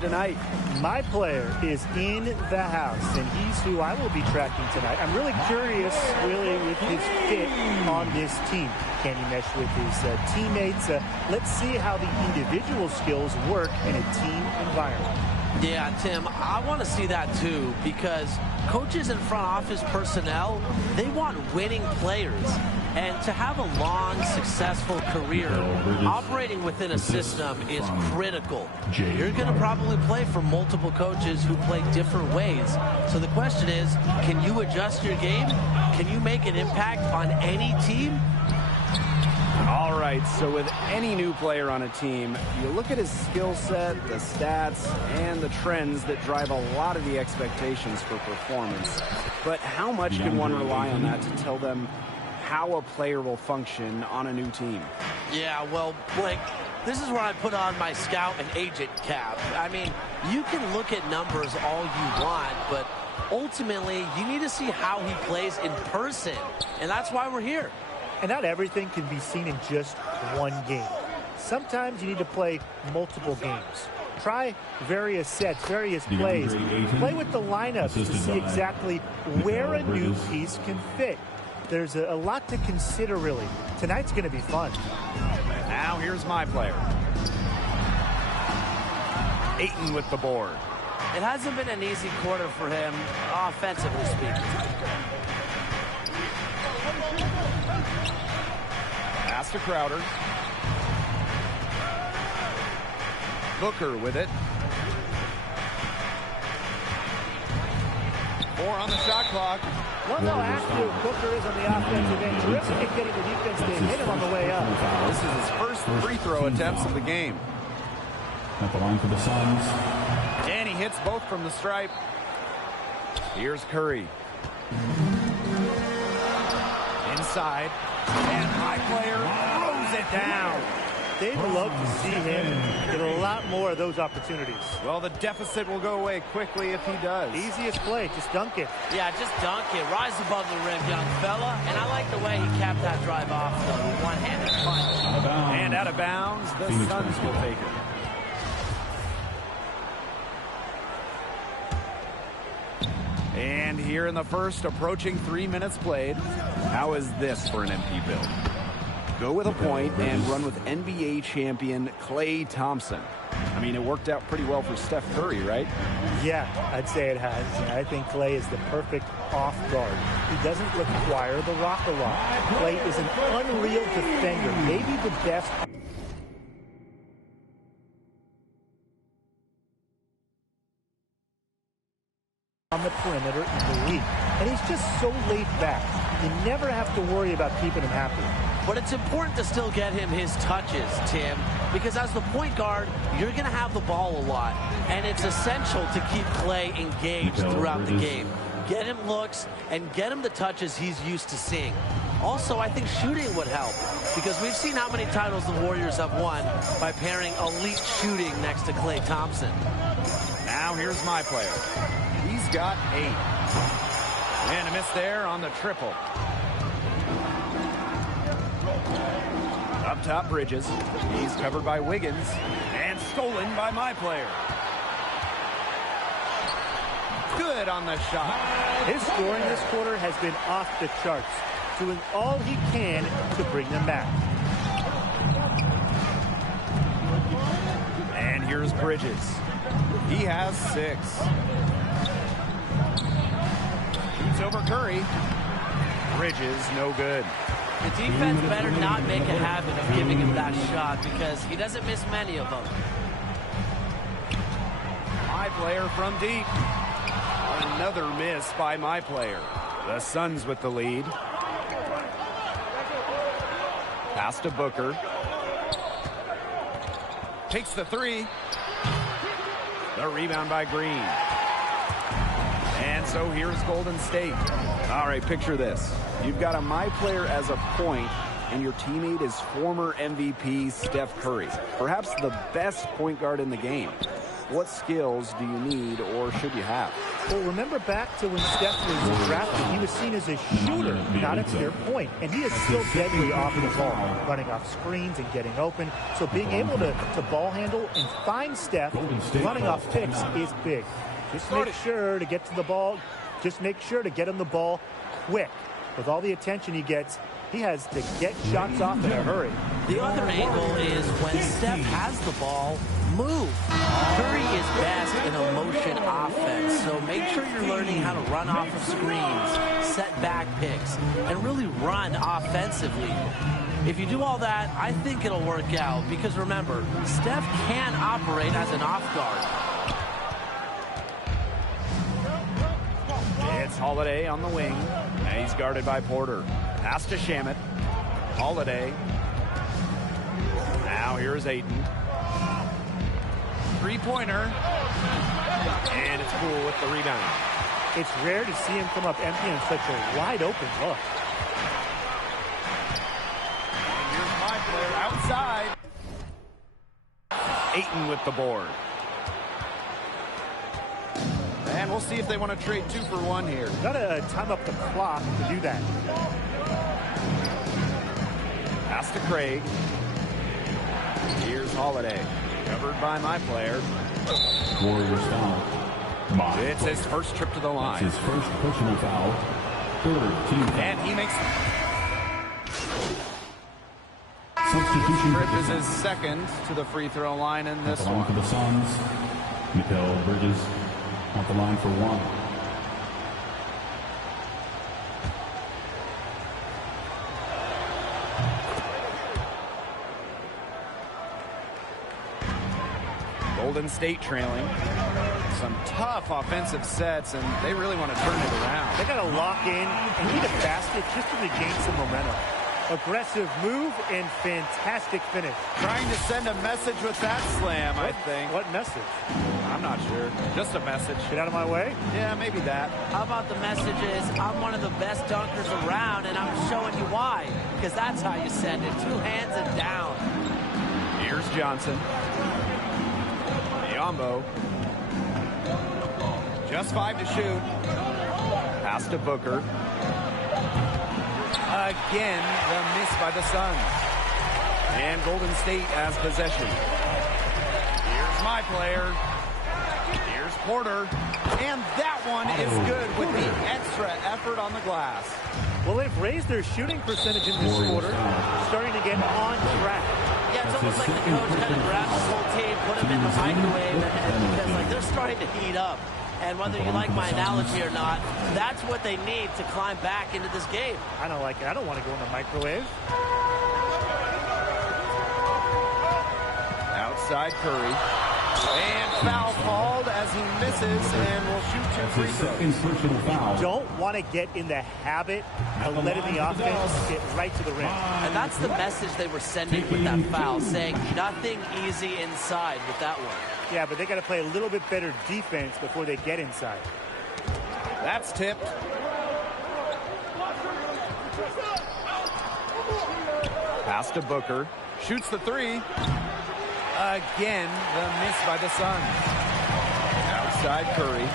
Tonight, my player is in the house, and he's who I will be tracking tonight. I'm really curious, with his fit on this team. Can he mesh with his teammates? Let's see how the individual skills work in a team environment. Yeah, Tim, I want to see that too, because coaches and front office personnel, they want winning players. And to have a long, successful career operating within a system is critical. You're going to probably play for multiple coaches who play different ways. So the question is, can you adjust your game? Can you make an impact on any team? All right, so with any new player on a team, you look at his skill set, the stats, and the trends that drive a lot of the expectations for performance. But how much can one rely on that to tell them how a player will function on a new team? Yeah, well, Blake, this is where I put on my scout and agent cap. I mean, you can look at numbers all you want, but ultimately, you need to see how he plays in person, and that's why we're here. And not everything can be seen in just one game. Sometimes you need to play multiple games. Try various sets, various plays. Play with the lineups to see exactly where a new piece can fit. There's a lot to consider, really. Tonight's going to be fun. Now here's my player. Ayton with the board. It hasn't been an easy quarter for him, offensively speaking. Pass to Crowder. Booker with it. 4 on the shot clock. Well, how active Booker is on the offensive end. Terrific at getting the defense to hit him on the way up. This is his first free throw attempts of the game. At the line for the Suns. And he hits both from the stripe. Here's Curry. Inside. And my player throws it down. They'd love to see him get a lot more of those opportunities. Well, the deficit will go away quickly if he does. Easiest play, just dunk it. Yeah, just dunk it. Rise above the rim, young fella. And I like the way he capped that drive off, though, with one-handed punch. And out of bounds, the Suns will take it. And here in the first, approaching 3 minutes played. How is this for an MP build? Go with a point and run with NBA champion Klay Thompson. I mean, it worked out pretty well for Steph Curry, right? Yeah, I'd say it has. I think Klay is the perfect off guard. He doesn't require the rock a lot. Klay is an unreal defender, maybe the best on the perimeter in the league. And he's just so laid back. You never have to worry about keeping him happy. But it's important to still get him his touches, Tim, because as the point guard, you're going to have the ball a lot. And it's essential to keep Klay engaged throughout the game. Get him looks and get him the touches he's used to seeing. Also, I think shooting would help, because we've seen how many titles the Warriors have won by pairing elite shooting next to Klay Thompson. Now here's my player. He's got 8. And a miss there on the triple. Up top, Bridges. He's covered by Wiggins. And stolen by my player. Good on the shot. His scoring this quarter has been off the charts, doing all he can to bring them back. And here's Bridges. He has 6. Shoots over Curry. Bridges, no good. The defense better not make a habit of giving him that shot, because he doesn't miss many of them. My player from deep. Another miss by my player. The Suns with the lead. Pass to Booker. Takes the 3. The rebound by Green. And so here's Golden State. All right, picture this. You've got my player as a point, and your teammate is former MVP Steph Curry, perhaps the best point guard in the game. What skills do you need or should you have? Well, remember back to when Steph was drafted, he was seen as a shooter, not a clear point. And he is still deadly off the ball, running off screens and getting open. So being able to ball handle and find Steph running off picks is big. Just make sure to get to the ball. Just make sure to get him the ball quick. With all the attention he gets, he has to get shots off in a hurry. The other angle is when Steph has the ball, move. Curry is best in a motion offense, so make sure you're learning how to run off of screens, set back picks, and really run offensively. If you do all that, I think it'll work out, because remember, Steph can operate as an off guard. It's Holiday on the wing, and he's guarded by Porter. Pass to Shamet. Holiday. Now here's Ayton. Three-pointer. And it's Poole with the rebound. It's rare to see him come up empty in such a wide-open look. And here's my player outside. Ayton with the board. And we'll see if they want to trade 2 for 1 here. Got to time up the clock to do that. Pass to Craig. Here's Holiday. Covered by my player. Warriors foul. It's his first trip to the line. It's his first personal foul. Third team foul. And he makes... Substitution. Trip is his second to the free throw line in this one. For the Suns, Mikal Bridges at the line for 1. Golden State trailing. Some tough offensive sets, and they really want to turn it around. They got to lock in and need a basket just to regain some momentum. Aggressive move and fantastic finish. Trying to send a message with that slam, I think. What message? I'm not sure. Just a message. Get out of my way? Yeah, maybe that. How about the message is, I'm one of the best dunkers around, and I'm showing you why. Because that's how you send it. 2 hands and down. Here's Johnson. Yambo. Just 5 to shoot. Pass to Booker. Again, the miss by the Suns. And Golden State has possession. Here's my player. Here's Porter. And that one is good with the extra effort on the glass. Well, they've raised their shooting percentage in this quarter, starting to get on track. Yeah, it's almost like the coach kind of grabbed his whole team, put them in the microwave, and because like they're starting to heat up. And whether you like my analogy or not, that's what they need to climb back into this game. I don't like it. I don't want to go in the microwave. Outside Curry. And foul called as he misses and will shoot 2 free throws. You don't want to get in the habit of letting the offense get right to the rim. And that's the message they were sending with that foul, saying nothing easy inside with that one. Yeah, but they got to play a little bit better defense before they get inside. That's tipped. Pass to Booker. Shoots the 3. Again, the miss by the Suns. Outside Curry.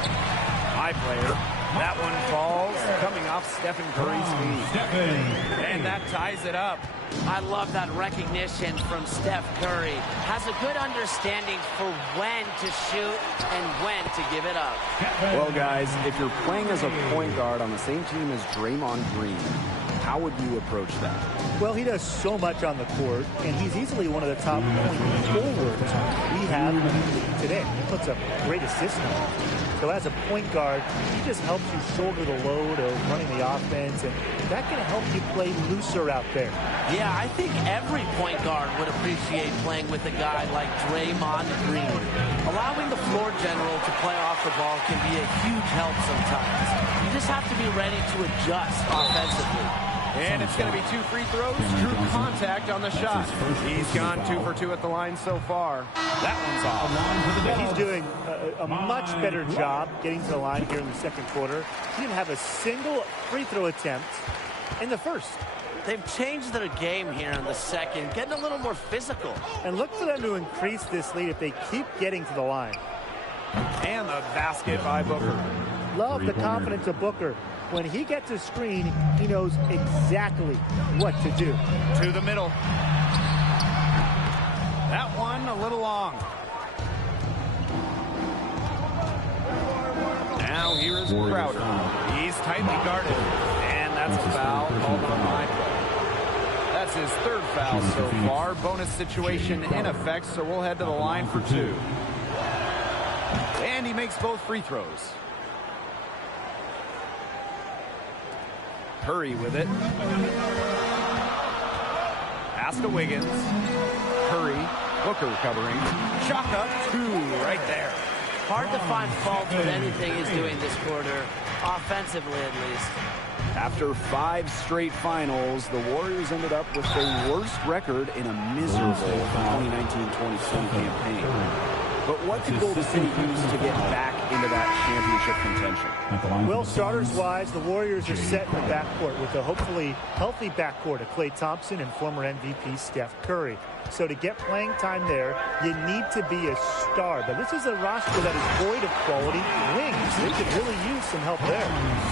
My player. That one falls, coming off Stephen Curry's feet. And that ties it up. I love that recognition from Steph Curry. Has a good understanding for when to shoot and when to give it up. Well, guys, if you're playing as a point guard on the same team as Draymond Green, how would you approach that? Well, he does so much on the court, and he's easily one of the top point forwards we have in the league today. He puts up great assists now. So as a point guard, he just helps you shoulder the load of running the offense, and that can help you play looser out there. Yeah, I think every point guard would appreciate playing with a guy like Draymond Green. Allowing the floor general to play off the ball can be a huge help sometimes. You just have to be ready to adjust offensively. And it's going to be 2 free throws. True contact on the shot. He's gone 2 for 2 at the line so far. That one's off. Yeah, he's doing a much better job getting to the line here in the second quarter. He didn't have a single free throw attempt in the first. They've changed their game here in the second, getting a little more physical. And look for them to increase this lead if they keep getting to the line. the basket by Booker. Love the confidence of Booker. When he gets a screen, he knows exactly what to do. To the middle. That one a little long. Now here is Crowder. He's tightly guarded. And that's a foul called on my play. That's his third foul so far. Bonus situation in effect, so we'll head to the line for two. And he makes both free throws. Curry with it. Pass to Wiggins. Curry. Booker covering. Shot up two right there. Hard to find fault with anything he's doing this quarter, offensively at least. After 5 straight finals, the Warriors ended up with the worst record in a miserable 2019-2020 campaign. But what did Golden State use to get back into that championship contention? Well, starters-wise, the Warriors are set in the backcourt with a hopefully healthy backcourt of Klay Thompson and former MVP Steph Curry. So to get playing time there, you need to be a star. But this is a roster that is void of quality wings. They could really use some help there.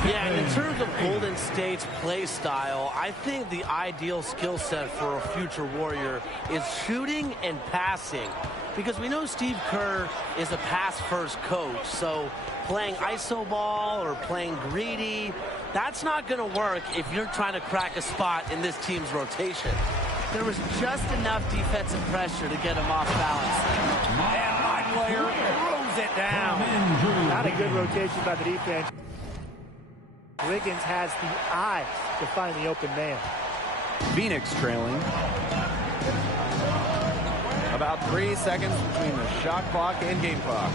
Yeah, and in terms of Golden State's play style, I think the ideal skill set for a future Warrior is shooting and passing. Because we know Steve Kerr is a pass-first coach, so playing iso ball or playing greedy, that's not going to work if you're trying to crack a spot in this team's rotation. There was just enough defensive pressure to get him off balance. And my player throws it down. Not a good rotation by the defense. Wiggins has the eyes to find the open man. Phoenix trailing. About 3 seconds between the shot clock and game clock.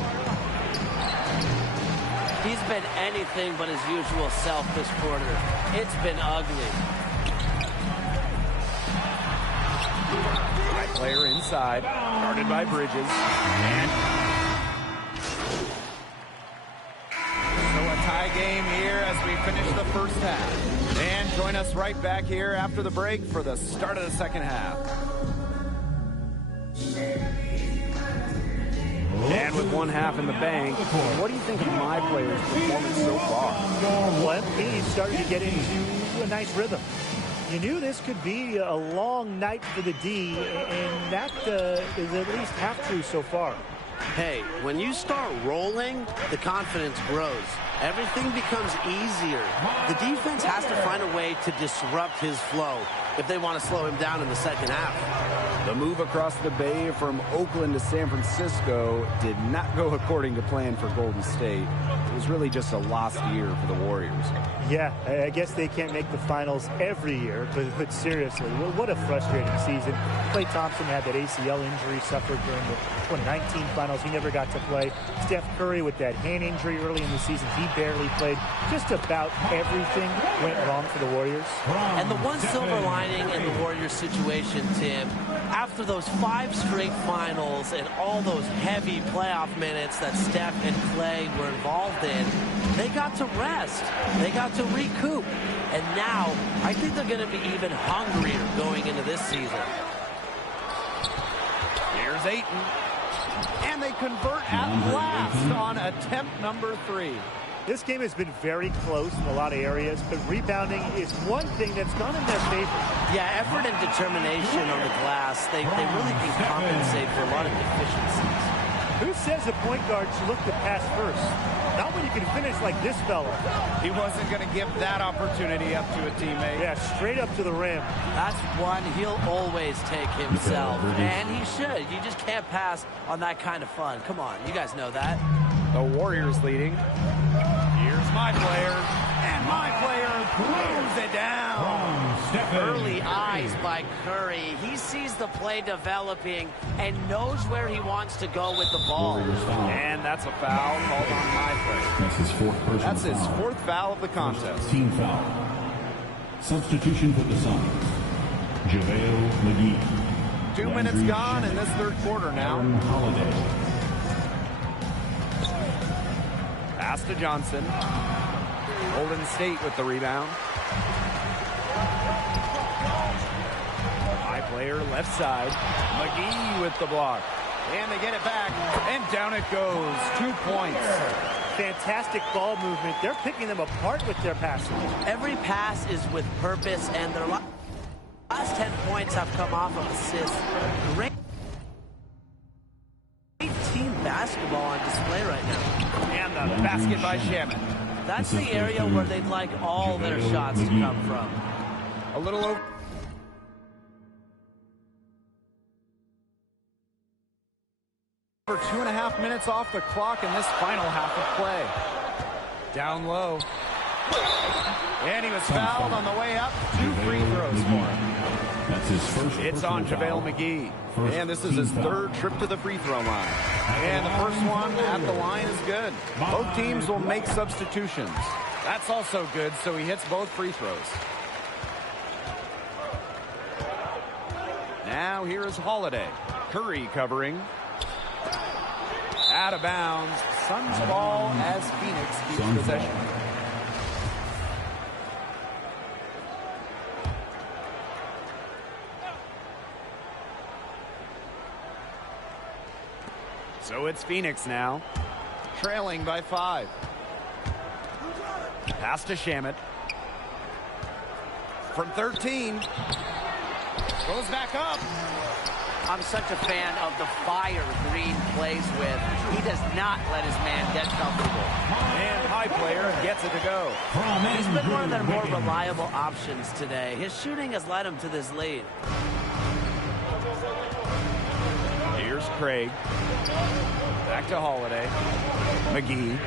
He's been anything but his usual self this quarter. It's been ugly. Right player inside, guarded by Bridges. And so a tie game here as we finish the first half. And join us right back here after the break for the start of the second half. And with one half in the bank, what do you think of my players' performance so far? Well, MP's starting to get into a nice rhythm. You knew this could be a long night for the D, and that is at least half true so far. Hey, when you start rolling, the confidence grows. Everything becomes easier. The defense has to find a way to disrupt his flow if they want to slow him down in the second half. The move across the bay from Oakland to San Francisco did not go according to plan for Golden State. It was really just a lost year for the Warriors. Yeah, I guess they can't make the finals every year, but seriously, what a frustrating season. Klay Thompson had that ACL injury suffered during the 2019 finals. He never got to play. Steph Curry with that hand injury early in the season. He barely played. Just about everything went wrong for the Warriors. And the one silver lining in the Warriors situation, Tim, after those 5 straight finals and all those heavy playoff minutes that Steph and Klay were involved in, they got to rest. They got to recoup. And now, I think they're going to be even hungrier going into this season. Here's Ayton. And they convert at last on attempt number 3. This game has been very close in a lot of areas, but rebounding is one thing that's gone in their favor. Yeah, effort and determination on the glass, they really can compensate for a lot of deficiencies. Who says a point guard should look to pass first? Not when you can finish like this fella. He wasn't going to give that opportunity up to a teammate. Yeah, straight up to the rim. That's one he'll always take himself, and he should. You just can't pass on that kind of fun. Come on, you guys know that. The Warriors leading. Here's my player, and my player throws it down. Early eyes by Curry. He sees the play developing and knows where he wants to go with the ball. And that's a foul called on my player. That's his fourth personal That's his foul. 4th foul of the contest. Team foul. Substitution for the Suns. JaVale McGee. 2 minutes gone in this third quarter now. Aaron Holiday. Pass to Johnson. Golden State with the rebound. My player left side. McGee with the block. And they get it back. And down it goes. 2 points. fantastic ball movement. They're picking them apart with their passing. Every pass is with purpose, and their last 10 points have come off of assists. Great team basketball on display right now. And the basket by Shaman. That's the area where they'd like all their shots to come from. A little over 2.5 minutes off the clock in this final half of play. Down low. And he was fouled on the way up. 2 free throws for him. That's his first. It's on JaVale McGee. And this is his 3rd trip to the free throw line. And the first one at the line is good. Both teams will make substitutions. That's also good, so he hits both free throws. Now here is Holiday. Curry covering. Out of bounds. Suns ball as Phoenix keeps possession. So it's Phoenix now, trailing by 5. Pass to Shamet. From 13. Goes back up. I'm such a fan of the fire Green plays with. He does not let his man get comfortable. And high player gets it to go. He's been one of their more reliable options today. His shooting has led him to this lead. Here's Craig. Back to Holiday. McGee.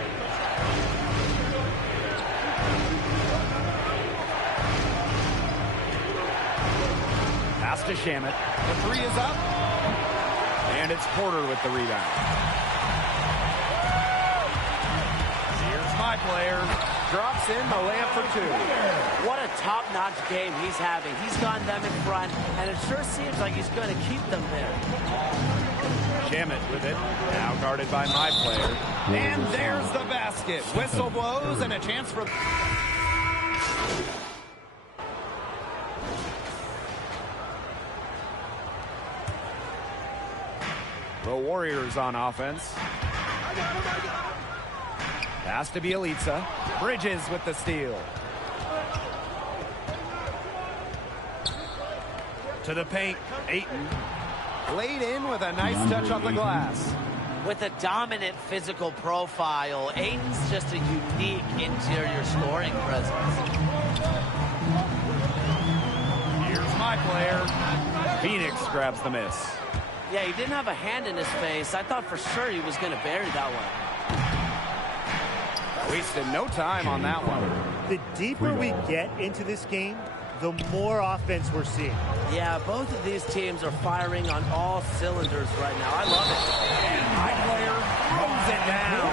Pass to Shamet. The 3 is up. And it's Porter with the rebound. Here's my player. Drops in the layup for 2. What a top-notch game he's having. He's gotten them in front, and it sure seems like he's going to keep them there. Shamet with it. Now guarded by my player. And there's the basket. Whistle blows and a chance for... The Warriors on offense. Has to be Bielitsa. Bridges with the steal. To the paint. Ayton. Laid in with a nice touch off the glass. With a dominant physical profile, Ayton's just a unique interior scoring presence. Here's my player. Phoenix grabs the miss. Yeah, he didn't have a hand in his face. I thought for sure he was going to bury that one. Wasted no time on that one. The deeper we get into this game, the more offense we're seeing. Yeah, both of these teams are firing on all cylinders right now. I love it. And my player throws it down.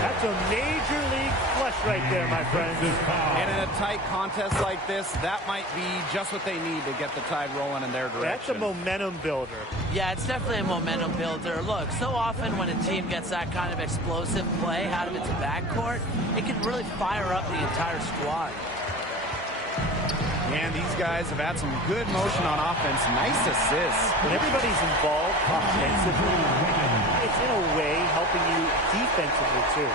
That's a major league flush right there, my friends. And in a tight contest like this, that might be just what they need to get the tide rolling in their direction. That's a momentum builder. Yeah, it's definitely a momentum builder. Look, so often when a team gets that kind of explosive play out of its backcourt, it can really fire up the entire squad. And these guys have had some good motion on offense. Nice assists. When everybody's involved offensively, it's in a way helping you defensively too.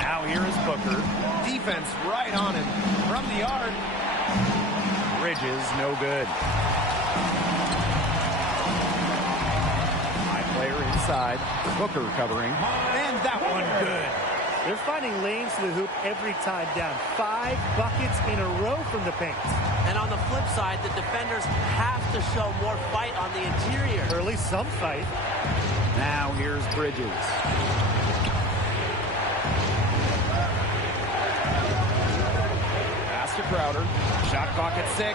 Now here is Booker. Defense right on him from the arc. Bridges no good. High player inside. Booker covering. And that one good. They're finding lanes to the hoop every time down. 5 buckets in a row from the paint. And on the flip side, the defenders have to show more fight on the interior. Or at least some fight. Now here's Bridges. Pass to Crowder. Shot clock at 6.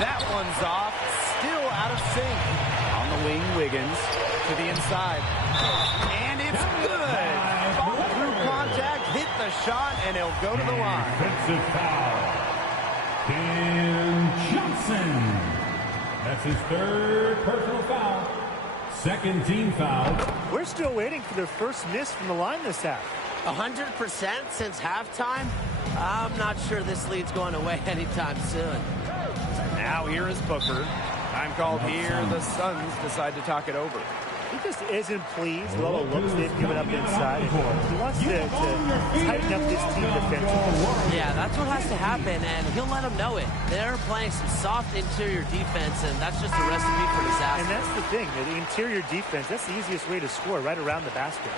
That one's off. Still out of sync. On the wing, Wiggins to the inside. And it's good. Contact, hit the shot, and he'll go to the line. Defensive foul. Dan Johnson. That's his 3rd personal foul. 2nd team foul. We're still waiting for their first miss from the line this half. 100% since halftime? I'm not sure this lead's going away anytime soon. Now here is Booker. Time called here. The Suns decide to talk it over. He just isn't pleased with all the looks they've given up inside. He wants to tighten up this team defensively. Yeah, that's what has to happen, and he'll let them know it. They're playing some soft interior defense, and that's just a recipe for disaster. And that's the thing, the interior defense, that's the easiest way to score, right around the basket.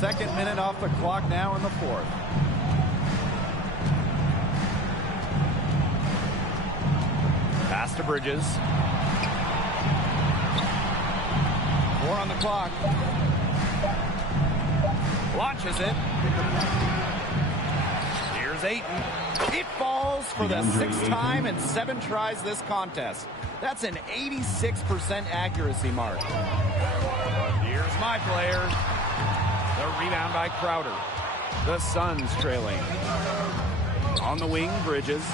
Second minute off the clock now in the fourth. Pass to Bridges. 4 on the clock. Launches it. Here's Ayton. It falls for the 6th time in 7 tries this contest. That's an 86% accuracy mark. Here's my player. The rebound by Crowder. The Suns trailing. On the wing, Bridges.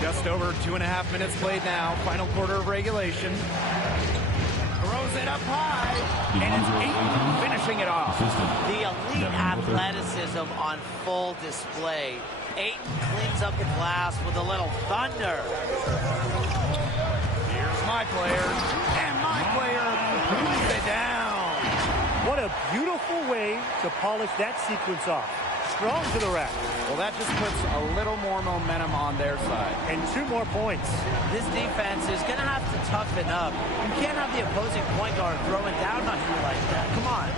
Just over 2.5 minutes played now. Final quarter of regulation. Throws it up high. And it's Ayton finishing it off. The elite athleticism on full display. Ayton cleans up the glass with a little thunder. Here's my player. And my player moves it down. What a beautiful way to polish that sequence off. Strong to the rack. Well, that just puts a little more momentum on their side. And 2 more points. This defense is going to have to toughen up. You can't have the opposing point guard throwing down on you like that. Come on.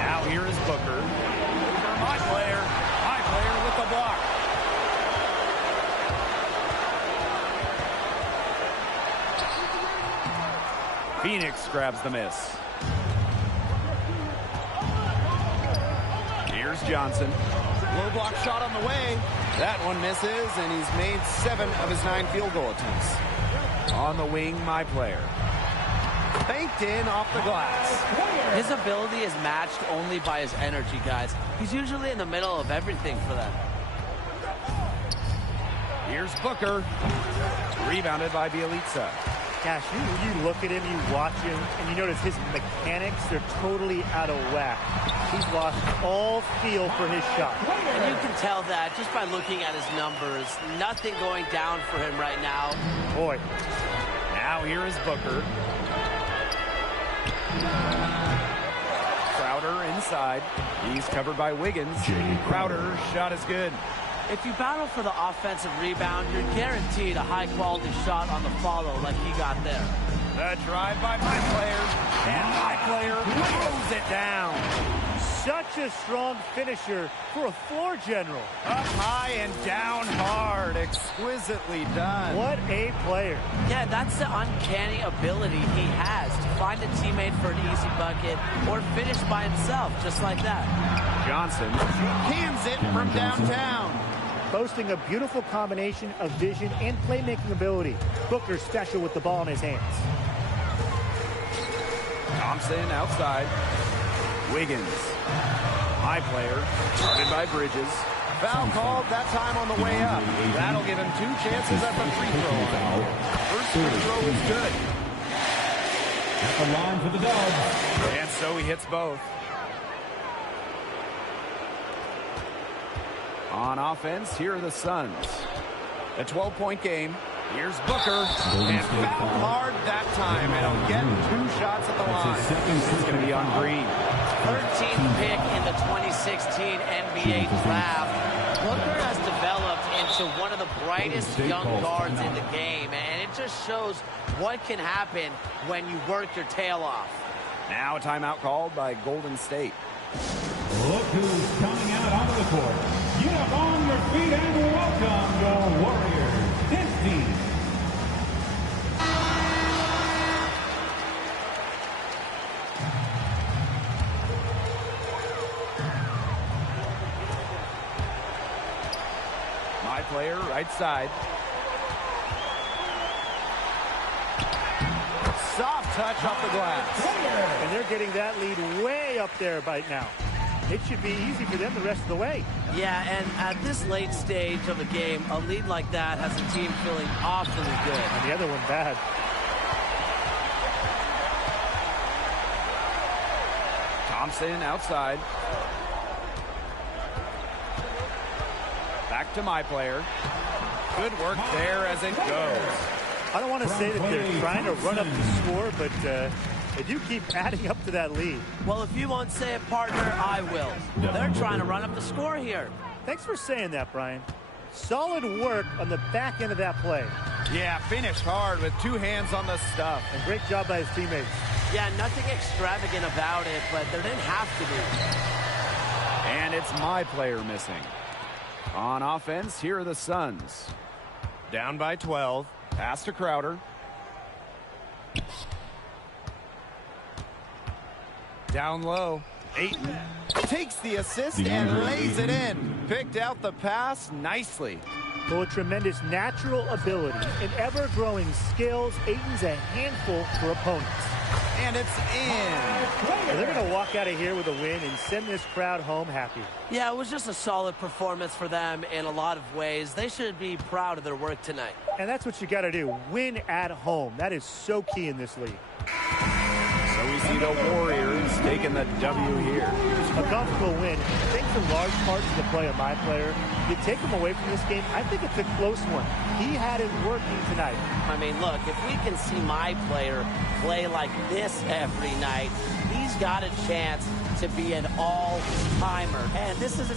Now here is Booker. For my player. My player with the block. Phoenix grabs the miss. Here's Johnson. Low block shot on the way. That one misses, and he's made 7 of his 9 field goal attempts. On the wing, my player. Banked in off the glass. His ability is matched only by his energy, guys. He's usually in the middle of everything for them. Here's Booker. Rebounded by Bielitsa. Gosh, you look at him, you watch him, and you notice his mechanics, they're totally out of whack. He's lost all feel for his shot. And you can tell that just by looking at his numbers. Nothing going down for him right now. Boy. Now here is Booker. Crowder inside. He's covered by Wiggins. Crowder's shot is good. If you battle for the offensive rebound, you're guaranteed a high-quality shot on the follow like he got there. The drive by my player, and my player throws it down. Such a strong finisher for a floor general. Up high and down hard. Exquisitely done. What a player. Yeah, that's the uncanny ability he has to find a teammate for an easy bucket or finish by himself, just like that. Johnson cans it from downtown. Boasting a beautiful combination of vision and playmaking ability. Booker's special with the ball in his hands. Thompson outside. Wiggins. My player. Guarded by Bridges. Foul called that time on the way up. That'll give him 2 chances at the free throw line. First free throw is good. At the line for the Dubs. And so he hits both. On offense, here are the Suns. A 12-point game. Here's Booker. And fouled hard that time. And he'll get 2 shots at the line. It's going to be on Green. 13th pick in the 2016 NBA draft. Booker has developed into one of the brightest young guards in the game. And it just shows what can happen when you work your tail off. Now a timeout called by Golden State. Look who's coming out onto the court. Get up on your feet and welcome your Warriors. This team. My player, right side. Soft touch off the glass. And they're getting that lead way up there right now. It should be easy for them the rest of the way. Yeah, and at this late stage of a game, a lead like that has a team feeling awfully good. And the other one bad. Thompson outside. Back to my player. Good work there as it goes. I don't want to say that they're trying to run up the score, but they do keep adding up to that lead. Well, if you won't say it, partner, I will. They're trying to run up the score here. Thanks for saying that, Brian. Solid work on the back end of that play. Yeah, finished hard with 2 hands on the stuff. And great job by his teammates. Yeah, nothing extravagant about it, but there didn't have to be. And it's my player missing. On offense, here are the Suns. Down by 12. Pass to Crowder. Down low. Ayton takes the assist and lays it in. Picked out the pass nicely. Well, with tremendous natural ability and ever-growing skills, Ayton's a handful for opponents. And it's in. And they're going to walk out of here with a win and send this crowd home happy. Yeah, it was just a solid performance for them in a lot of ways. They should be proud of their work tonight. And that's what you got to do. Win at home. That is so key in this league. So we see the Warriors taking the W here. A comfortable win. Thanks in large part to the play of my player. You take him away from this game, I think it's a close one. He had it working tonight. I mean, look, if we can see my player play like this every night, he's got a chance to be an all-timer. And this is